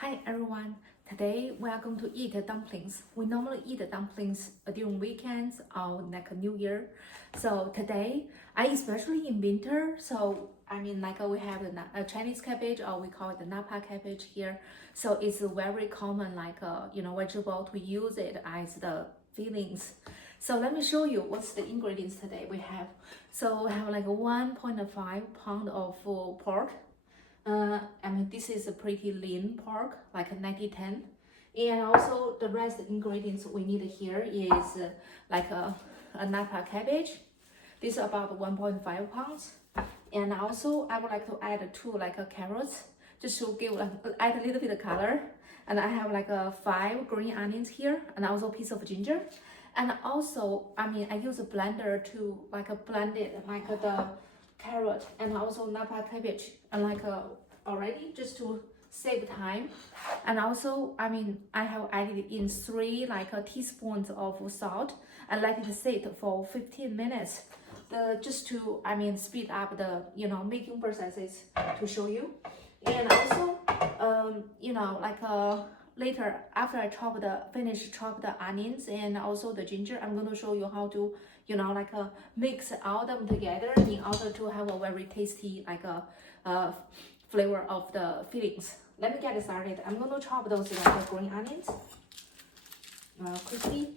Hi everyone, today we are going to eat dumplings. We normally eat dumplings during weekends or like a New Year. So today, especially in winter, we have the Chinese cabbage, or we call it the napa cabbage here. So it's a very common vegetable to use it as the fillings. So let me show you what's the ingredients today we have. So we have like 1.5 pound of pork. This is a pretty lean pork, like a 90-10. And also the rest ingredients we need here is a napa cabbage. This is about 1.5 pounds. And also I would like to add two carrots, just to add a little bit of color. And I have 5 green onions here, and also a piece of ginger. And also, I use a blender to blend it the carrot and also napa cabbage and already, just to save time. And also I have added in 3 teaspoons of salt and let it sit for 15 minutes just to speed up the making processes to show you. And also later, after I finish chop the onions and also the ginger, I'm going to show you how to mix all them together in order to have a very tasty flavor of the fillings. Let me get started. I'm going to chop those green onions quickly.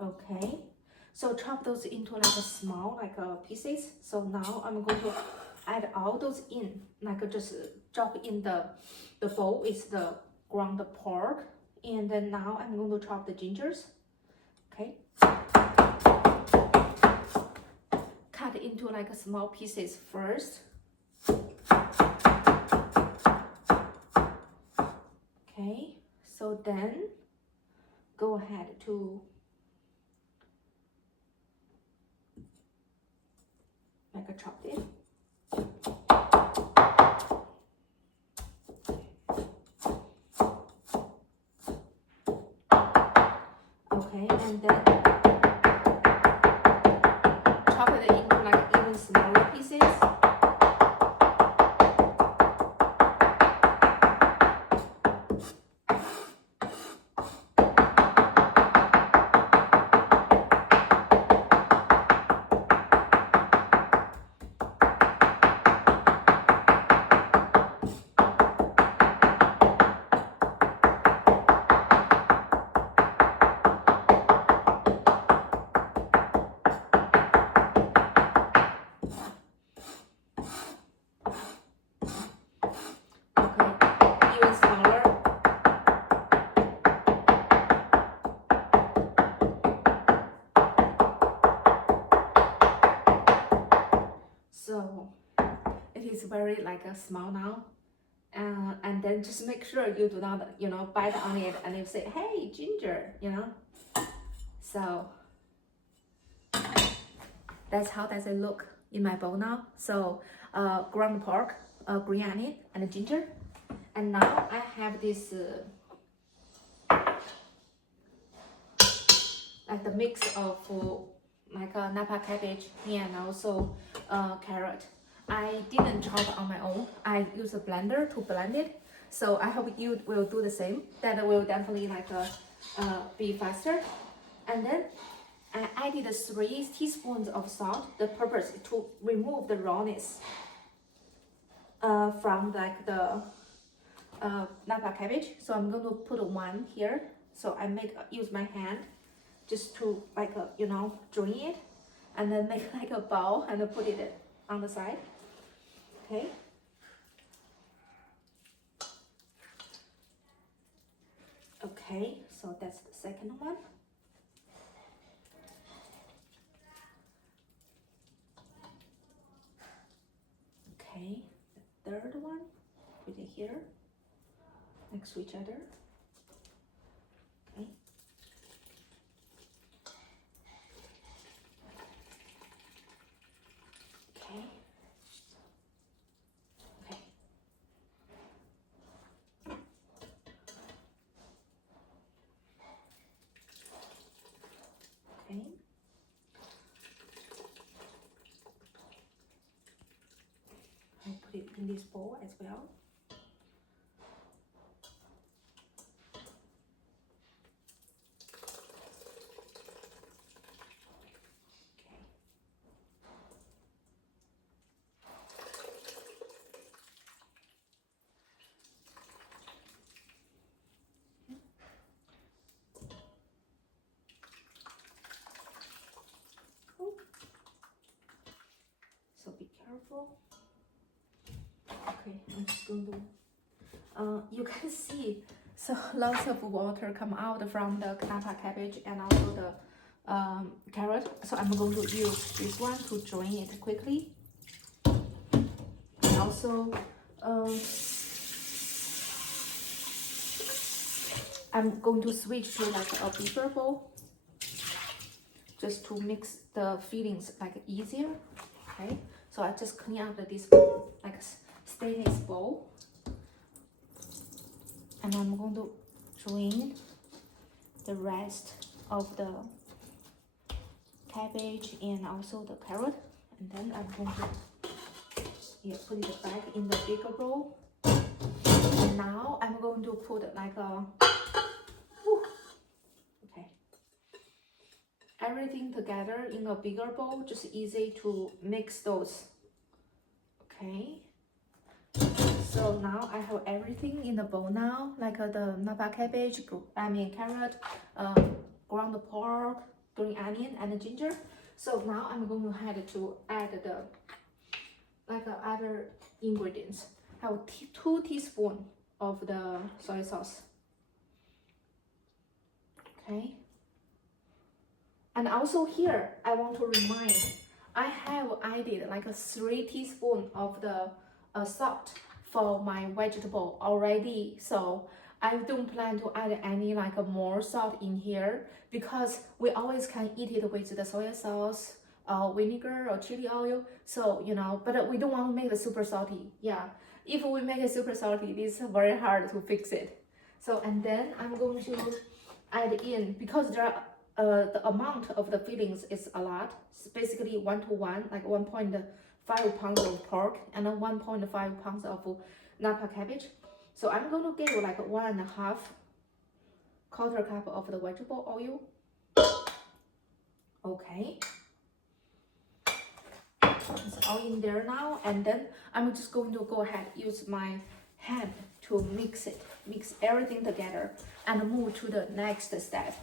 Okay, so chop those into small pieces. So now I'm going to add all those in, just drop in the bowl with the ground pork. And then now I'm going to chop the gingers. Okay, cut into small pieces first. Okay, so then go ahead to chop it. Okay, and then chop it into even smaller pieces. So it is very small now, and then just make sure you do not bite on it and you say, hey, ginger, So that's how does it look in my bowl now. So ground pork, green onion, and ginger. And now I have this the mix of napa cabbage and also carrot. I didn't chop on my own. I use a blender to blend it. So I hope you will do the same. That will definitely be faster. And then I added 3 teaspoons of salt. The purpose is to remove the rawness from the napa cabbage. So I'm going to put 1 here. So I use my hand just to drain it, and then make a ball and put it on the side. Okay. Okay, so that's the second one. Okay, the third one, put it here next to each other. Okay. Okay. put it in this bowl as well. So be careful. Okay, I'm just going to, you can see, so lots of water come out from the napa cabbage and also the carrot. So I'm going to use this one to drain it quickly. And also, I'm going to switch to like a bigger bowl, just to mix the fillings like easier. Okay, so I just clean up this bowl, like stainless bowl, and I'm going to drain the rest of the cabbage and also the carrot, and then I'm going to put it back in the bigger bowl. And now I'm going to put like a everything together in a bigger bowl, just easy to mix those. Okay, so now I have everything in the bowl now, like the napa cabbage, carrot, ground pork, green onion, and ginger. So now I'm going to add the other ingredients. I have 2 teaspoons of the soy sauce. Okay. And also here, I want to remind, I have added like a 3 teaspoons of the salt for my vegetable already. So I don't plan to add any like more salt in here, because we always can eat it with the soy sauce, vinegar or chili oil. So, you know, but we don't want to make it super salty. Yeah, if we make it super salty, it's very hard to fix it. So, and then I'm going to add in, because there are the amount of the fillings is a lot. It's basically 1 to 1, like 1.5 pounds of pork and 1.5 pounds of napa cabbage. So I'm going to give like 1.5 quarter cup of the vegetable oil. Okay, it's all in there now, and then I'm just going to go ahead, use my hand to mix everything together and move to the next step.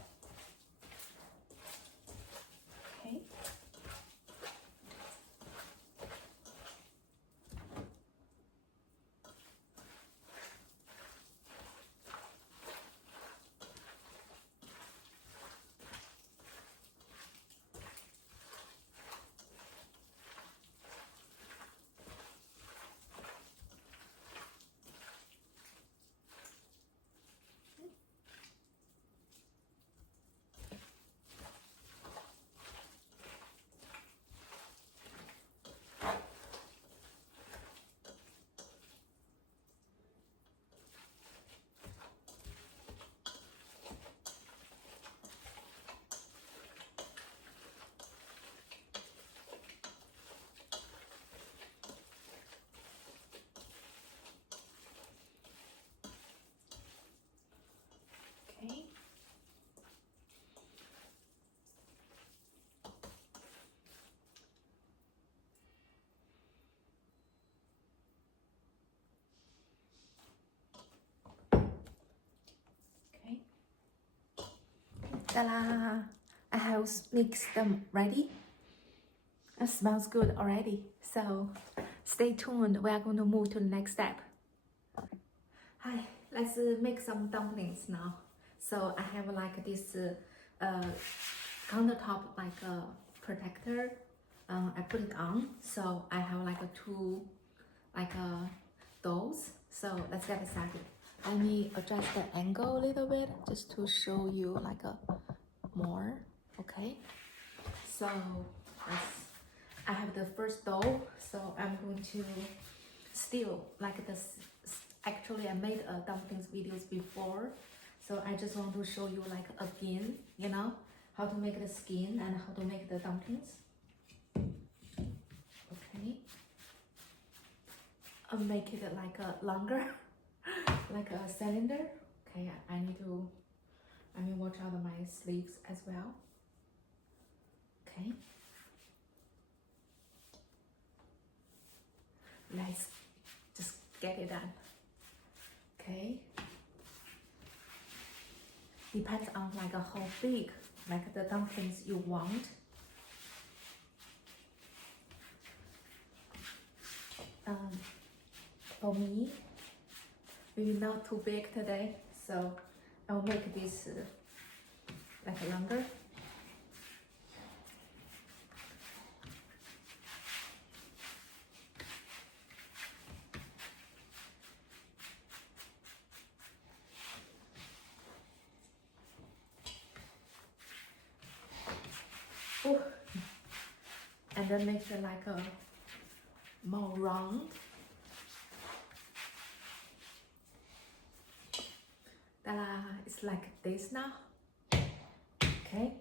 Ta-da! I have mixed them ready. It smells good already. So stay tuned. We are going to move to the next step. Hi, let's make some dumplings now. So I have like this countertop like a protector. I put it on. So I have like 2 those. So let's get started. Let me adjust the angle a little bit just to show you like more. Okay, so I have the first dough, so I'm going to still like this. Actually, I made a dumplings videos before, so I just want to show you like again, you know, how to make the skin and how to make the dumplings. Okay. make it like a longer, like a cylinder. Okay, I need to, watch out my sleeves as well. Okay. Let's just get it done. Okay. Depends on like how big like the dumplings you want. For me, maybe not too big today, so I'll make this like longer. Oh. And then make it like a more round. It's like this now. Okay.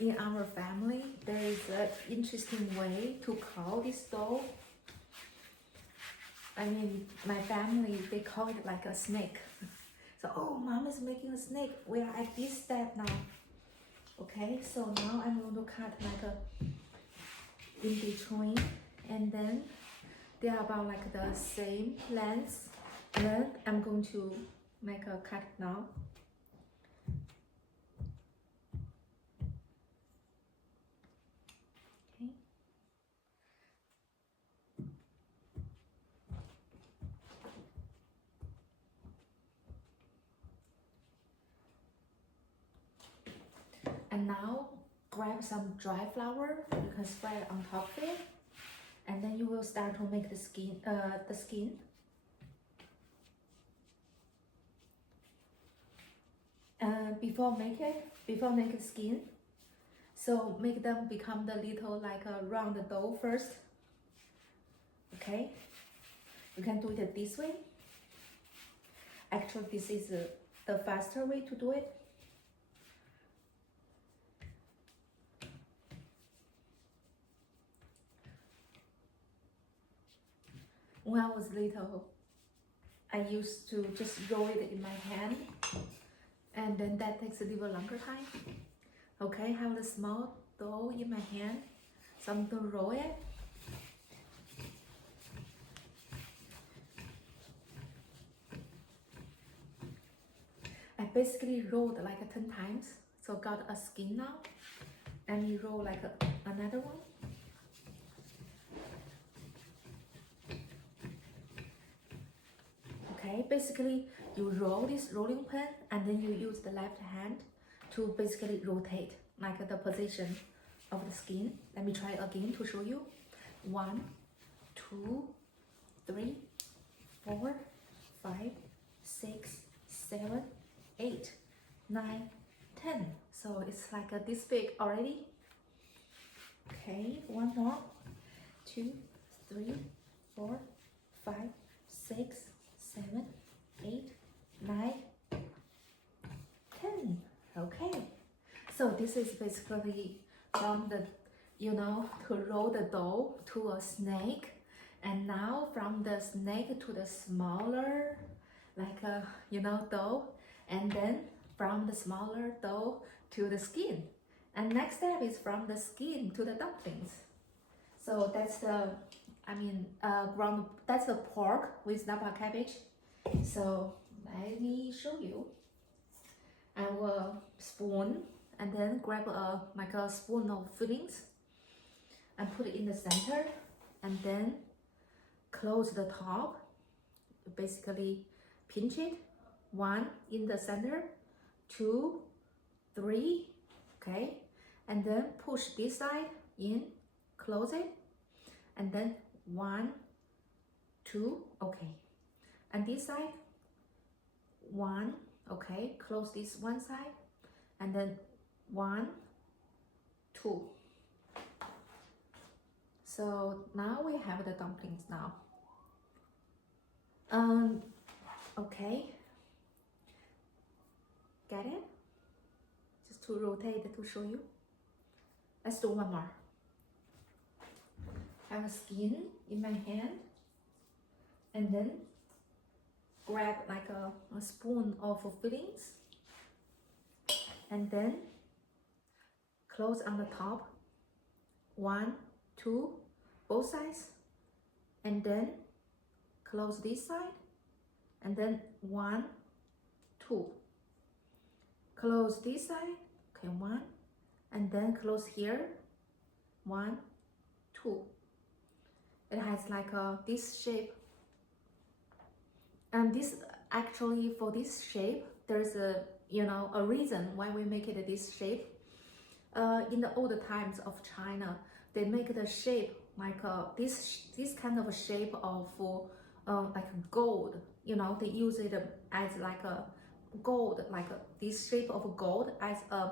In our family, there is an interesting way to call this dough. My family, they call it like a snake. So, oh, mom is making a snake. We are at this step now. Okay, so now I'm going to cut like a in between, and then they are about like the same length. And then I'm going to make a cut now. Okay. And now grab some dry flour. You can spread it on top of it, and then you will start to make the skin. Before make the skin, so make them become the little like a round dough first. Okay, you can do it this way. Actually, this is the faster way to do it. When I was little, I used to just roll it in my hand, and then that takes a little longer time. Okay, have the small dough in my hand, so I'm gonna roll it. I basically rolled like 10 times, so got a skin now. And you roll like another one. Okay, basically you roll this rolling pin, and then you use the left hand to basically rotate like the position of the skin. Let me try again to show you. 1, 2, 3, 4, 5, 6, 7, 8, 9, 10. So it's like this big already. Okay, one more. 2, 3, 4, 5, 6, 7, 8, 9, 10. Okay, so this is basically from the, to roll the dough to a snake, and now from the snake to the smaller, like dough, and then from the smaller dough to the skin, and next step is from the skin to the dumplings. So that's the, that's the pork with napa cabbage. So let me show you. I will spoon, and then grab a spoon of fillings and put it in the center, and then close the top. Basically pinch it. 1 in the center, 2, 3, okay, and then push this side in, close it, and then 1, 2, okay, and this side 1, okay, close this one side, and then 1, 2. So now we have the dumplings now. Okay, get it? Just to rotate it to show you. Let's do one more. I have a skin in my hand, and then grab like a spoon of fillings, and then close on the top, 1, 2, both sides, and then close this side, and then 1, 2, close this side, okay, 1, and then close here, 1, 2. It has like this shape, and this actually, for this shape, there's a a reason why we make it this shape. In the old times of China, they make the shape like this kind of shape of like gold. They use it as like a gold, like this shape of gold as a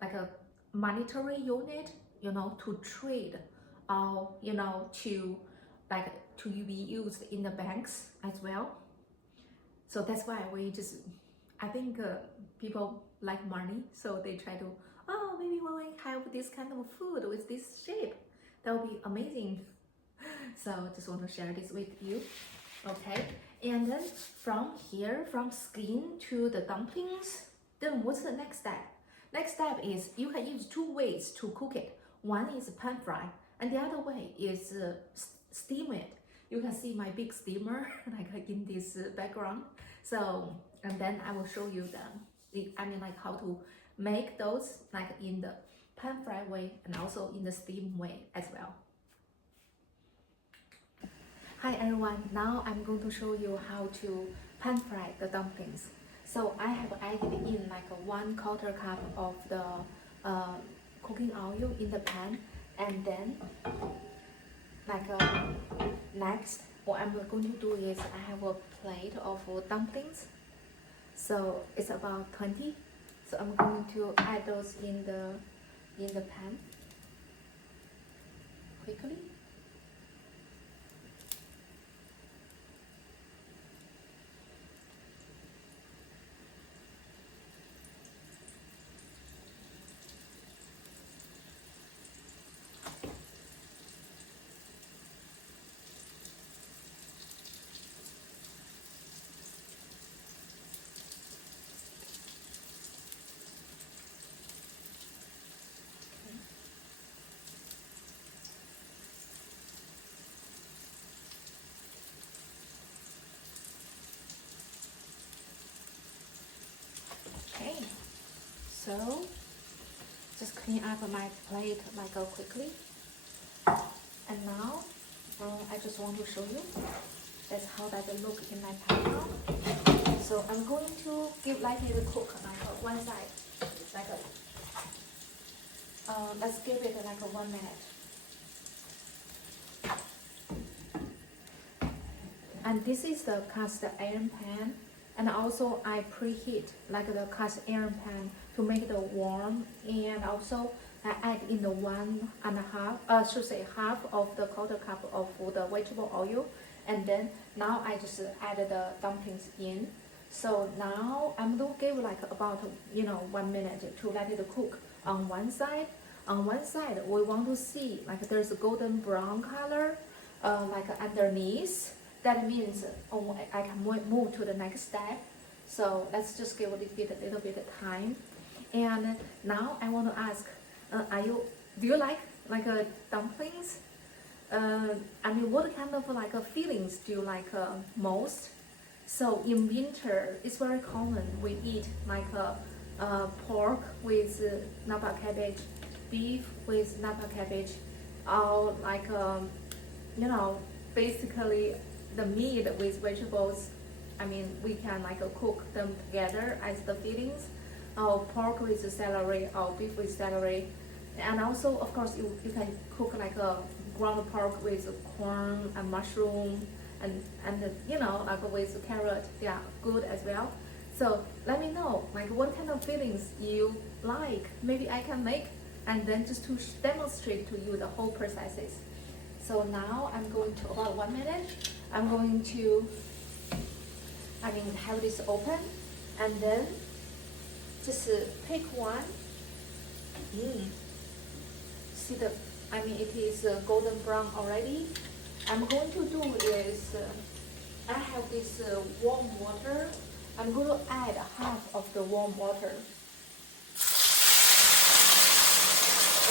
like a monetary unit, to trade, to be used in the banks as well. So that's why I think people like money, so they try to, maybe when we have this kind of food with this shape, that would be amazing. So just want to share this with you. Okay, and then from here, from skin to the dumplings, then what's the next step? Next step is you can use 2 ways to cook it. One is pan fry, and the other way is steam it. You can see my big steamer like in this background. So, and then I will show you like how to make those like in the pan fry way and also in the steam way as well. Hi everyone, now I'm going to show you how to pan fry the dumplings. So I have added in like 1/4 cup of the cooking oil in the pan, and then like next what I'm going to do is I have a plate of dumplings, so it's about 20. So I'm going to add those in the pan quickly. Okay, so just clean up my plate like quickly, and now I just want to show you that's how that look in my pan now. So I'm going to let it cook like one side, like let's give it like 1 minute. And this is the cast iron pan, and also I preheat like the cast iron pan to make it warm, and also I add in the 1.5, should say half of the 1/4 cup of the vegetable oil, and then now I just add the dumplings in. So now I'm going to give like about 1 minute to let it cook on one side. On one side we want to see like there's a golden brown color like underneath. That means I can move to the next step. So let's just give a little bit of time. And now I want to ask, do you like dumplings? I mean, what kind of like feelings do you like most? So in winter, it's very common we eat like pork with napa cabbage, beef with napa cabbage, or like basically the meat with vegetables. I mean, we can like cook them together as the fillings, or pork with celery, or beef with celery. And also, of course, you can cook like a ground pork with corn and mushroom, and like with carrot. Yeah, good as well. So let me know like what kind of fillings you like. Maybe I can make, and then just to demonstrate to you the whole processes. So now I'm going to, about 1 minute, I'm going to have this open, and then just pick one. See the I mean it is golden brown already. I'm going to do is I have this warm water. I'm going to add half of the warm water.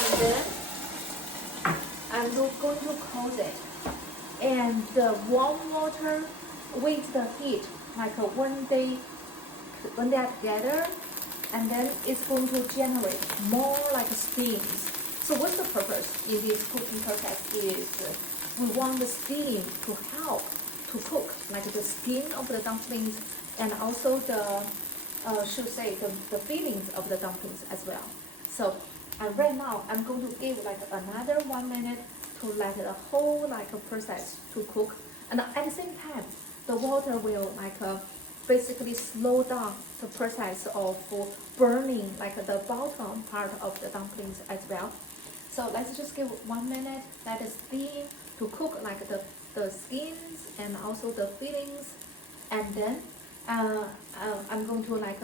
And then I'm going to close it. And the warm water with the heat, like when they are together, and then it's going to generate more like steams. So what's the purpose in this cooking process is we want the steam to help to cook like the skin of the dumplings and also the should say the fillings of the dumplings as well. So right now I'm going to give like another 1 minute to let the whole like process to cook, and at the same time the water will like basically slow down the process of burning like the bottom part of the dumplings as well. So let's just give 1 minute, let it steam to cook like the skins and also the fillings, and then I'm going to like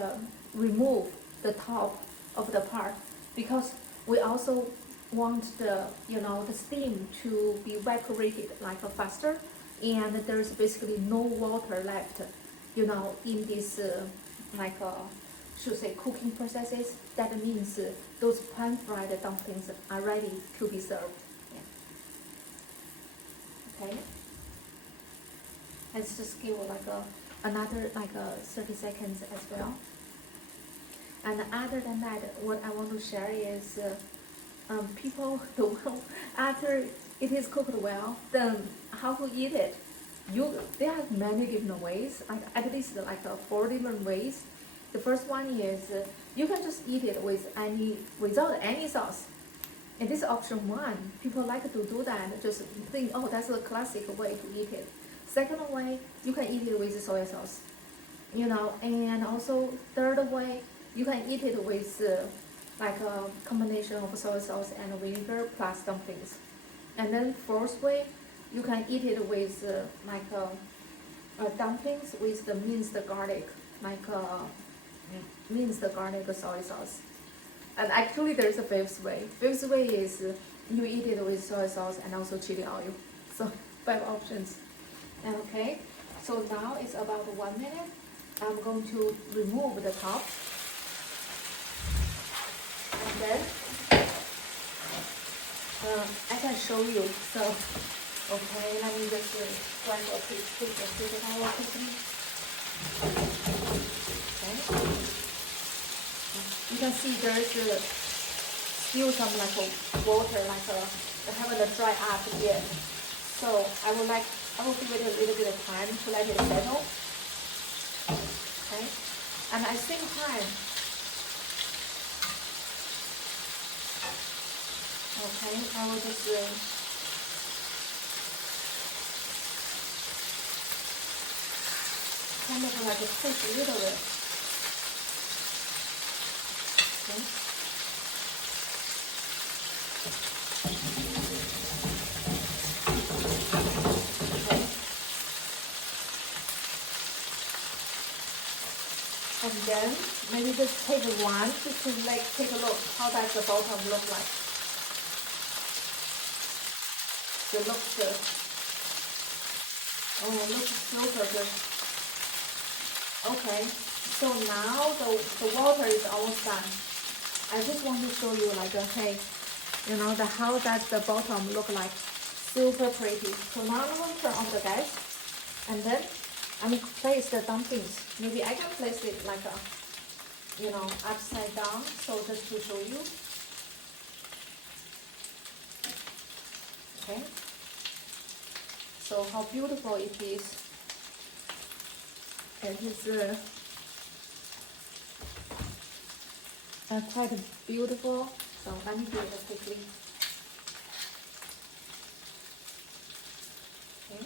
remove the top of the part, because we also want the the steam to be evaporated like faster, and there's basically no water left in this should say cooking processes. That means those pan fried dumplings are ready to be served. Yeah. Okay, let's just give like another 30 seconds as well. And other than that, what I want to share is people after it is cooked well, then how to eat it. There are many different ways, like at least like 4 different ways. The first one is you can just eat it without any sauce. And this option 1, people like to do that, just think, oh, that's a classic way to eat it. Second way, you can eat it with soy sauce, and also third way, you can eat it with like a combination of soy sauce and vinegar plus dumplings. And then fourth way, you can eat it with dumplings with the minced garlic, minced garlic soy sauce. And actually there's a fifth way. Fifth way is you eat it with soy sauce and also chili oil. So 5 options. Okay, so now it's about 1 minute. I'm going to remove the top. And then I can show you. So, okay, let me just wipe a paper towel quickly. Okay. You can see there's still some water, I haven't dry up yet. So I will give it a little bit of time to let it settle. Okay, and at the same time, okay, I will just kind of push a little bit. Okay. And then maybe just take one just to take a look how does the bottom look like. It looks good. Oh, it looks super good. Okay, so now the water is almost done. I just want to show you hey, how does the bottom look like. Super pretty. So now I'm going to turn off the gas, and then I'm going to place the dumplings. Maybe I can place it upside down, so just to show you. Okay. So how beautiful it is. It is quite beautiful. So let me do it quickly. Okay.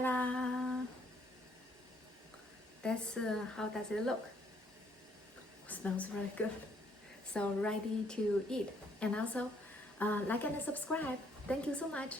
Ta-da! That's how does it look? Smells very good. So ready to eat. And also like and subscribe. Thank you so much.